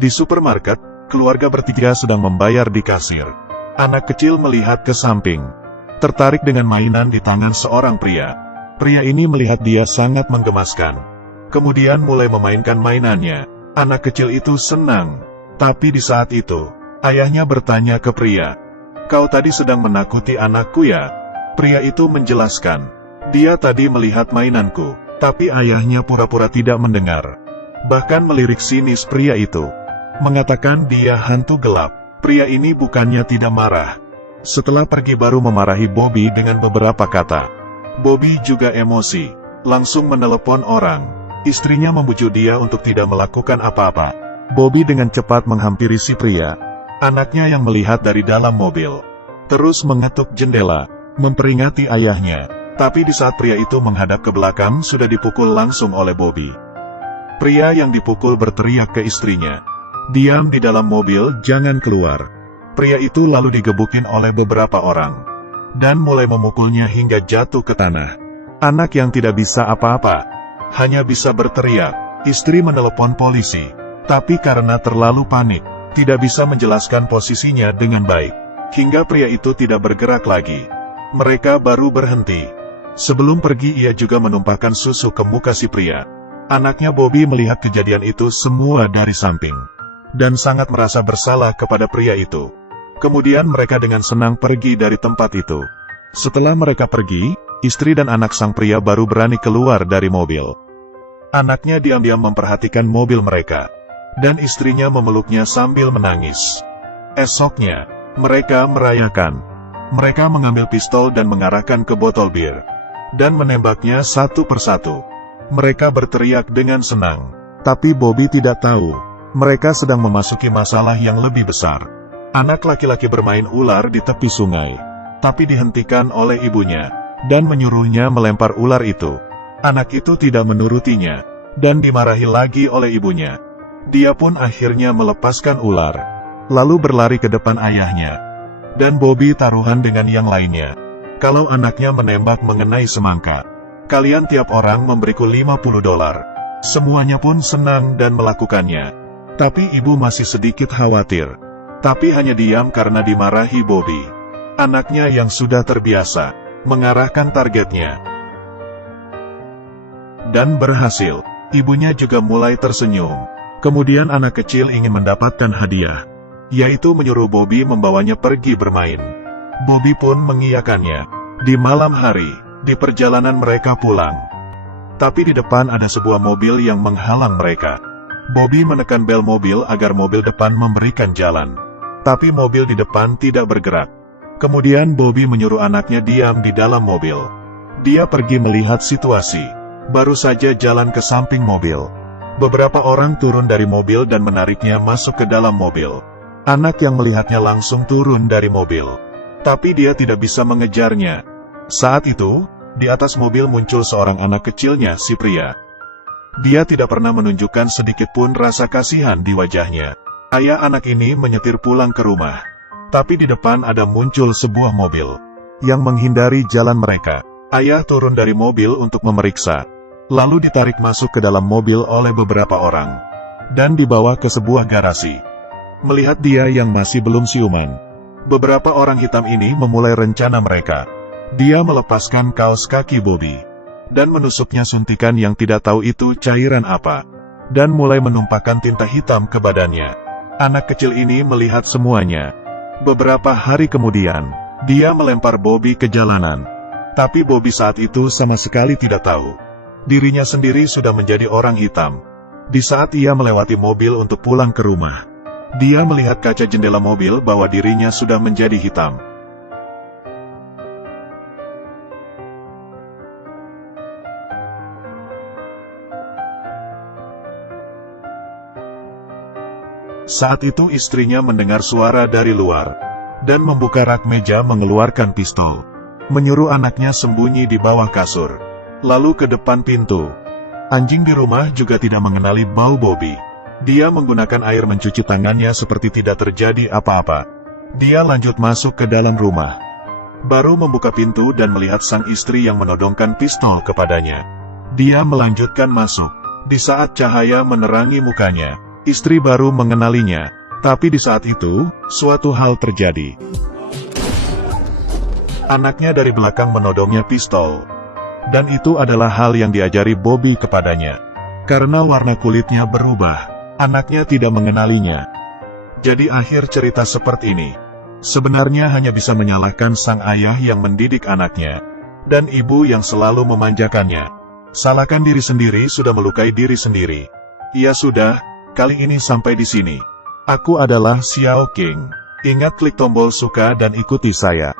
Di supermarket, keluarga bertiga sedang membayar di kasir. Anak kecil melihat ke samping, tertarik dengan mainan di tangan seorang pria. Pria ini melihat dia sangat menggemaskan, kemudian mulai memainkan mainannya. Anak kecil itu senang, tapi di saat itu, ayahnya bertanya ke pria, "Kau tadi sedang menakuti anakku ya?" Pria itu menjelaskan, "Dia tadi melihat mainanku," tapi ayahnya pura-pura tidak mendengar. Bahkan melirik sinis pria itu, mengatakan dia hantu gelap. Pria ini bukannya tidak marah. Setelah pergi baru memarahi Bobby dengan beberapa kata. Bobby juga emosi, langsung menelepon orang. Istrinya membujuk dia untuk tidak melakukan apa-apa. Bobby dengan cepat menghampiri si pria. Anaknya yang melihat dari dalam mobil, terus mengetuk jendela, memperingati ayahnya. Tapi di saat pria itu menghadap ke belakang sudah dipukul langsung oleh Bobby. Pria yang dipukul berteriak ke istrinya, "Diam di dalam mobil, jangan keluar." Pria itu lalu digebukin oleh beberapa orang, dan mulai memukulnya hingga jatuh ke tanah. Anak yang tidak bisa apa-apa, hanya bisa berteriak. Istri menelepon polisi, tapi karena terlalu panik, tidak bisa menjelaskan posisinya dengan baik. Hingga pria itu tidak bergerak lagi. Mereka baru berhenti. Sebelum pergi ia juga menumpahkan susu ke muka si pria. Anaknya Bobby melihat kejadian itu semua dari samping, dan sangat merasa bersalah kepada pria itu. Kemudian mereka dengan senang pergi dari tempat itu. Setelah mereka pergi, istri dan anak sang pria baru berani keluar dari mobil. Anaknya diam-diam memperhatikan mobil mereka, dan istrinya memeluknya sambil menangis. Esoknya, mereka merayakan. Mereka mengambil pistol dan mengarahkan ke botol bir, dan menembaknya satu persatu. Mereka berteriak dengan senang. Tapi Bobby tidak tahu, mereka sedang memasuki masalah yang lebih besar. Anak laki-laki bermain ular di tepi sungai, tapi dihentikan oleh ibunya, dan menyuruhnya melempar ular itu. Anak itu tidak menurutinya, dan dimarahi lagi oleh ibunya. Dia pun akhirnya melepaskan ular, lalu berlari ke depan ayahnya. Dan Bobby taruhan dengan yang lainnya. Kalau anaknya menembak mengenai semangka, kalian tiap orang memberiku $50. Semuanya pun senang dan melakukannya. Tapi ibu masih sedikit khawatir. Tapi hanya diam karena dimarahi Bobby. Anaknya yang sudah terbiasa, mengarahkan targetnya. Dan berhasil. Ibunya juga mulai tersenyum. Kemudian anak kecil ingin mendapatkan hadiah, yaitu menyuruh Bobby membawanya pergi bermain. Bobby pun mengiyakannya. Di malam hari, di perjalanan mereka pulang, tapi di depan ada sebuah mobil yang menghalang mereka. Bobby menekan bel mobil agar mobil depan memberikan jalan, tapi mobil di depan tidak bergerak. Kemudian Bobby menyuruh anaknya diam di dalam mobil. Dia pergi melihat situasi, baru saja jalan ke samping mobil. Beberapa orang turun dari mobil dan menariknya masuk ke dalam mobil. Anak yang melihatnya langsung turun dari mobil, tapi dia tidak bisa mengejarnya. Saat itu, di atas mobil muncul seorang anak kecilnya, si pria. Dia tidak pernah menunjukkan sedikit pun rasa kasihan di wajahnya. Ayah anak ini menyetir pulang ke rumah. Tapi di depan ada muncul sebuah mobil yang menghindari jalan mereka. Ayah turun dari mobil untuk memeriksa, lalu ditarik masuk ke dalam mobil oleh beberapa orang, dan dibawa ke sebuah garasi. Melihat dia yang masih belum siuman, beberapa orang hitam ini memulai rencana mereka. Dia melepaskan kaos kaki Bobby, dan menusuknya suntikan yang tidak tahu itu cairan apa, dan mulai menumpahkan tinta hitam ke badannya. Anak kecil ini melihat semuanya. Beberapa hari kemudian, dia melempar Bobby ke jalanan. Tapi Bobby saat itu sama sekali tidak tahu, dirinya sendiri sudah menjadi orang hitam. Di saat ia melewati mobil untuk pulang ke rumah, dia melihat kaca jendela mobil bahwa dirinya sudah menjadi hitam. Saat itu istrinya mendengar suara dari luar, dan membuka rak meja mengeluarkan pistol. Menyuruh anaknya sembunyi di bawah kasur, lalu ke depan pintu. Anjing di rumah juga tidak mengenali bau Bobby. Dia menggunakan air mencuci tangannya seperti tidak terjadi apa-apa. Dia lanjut masuk ke dalam rumah, baru membuka pintu dan melihat sang istri yang menodongkan pistol kepadanya. Dia melanjutkan masuk. Di saat cahaya menerangi mukanya, Istri baru mengenalinya, tapi di saat itu, suatu hal terjadi. Anaknya dari belakang menodongnya pistol. Dan itu adalah hal yang diajari Bobby kepadanya. Karena warna kulitnya berubah, anaknya tidak mengenalinya. Jadi akhir cerita seperti ini. Sebenarnya hanya bisa menyalahkan sang ayah yang mendidik anaknya. Dan ibu yang selalu memanjakannya. Salahkan diri sendiri sudah melukai diri sendiri. Ya sudah, kali ini sampai di sini. Aku adalah Xiao King. Ingat klik tombol suka dan ikuti saya.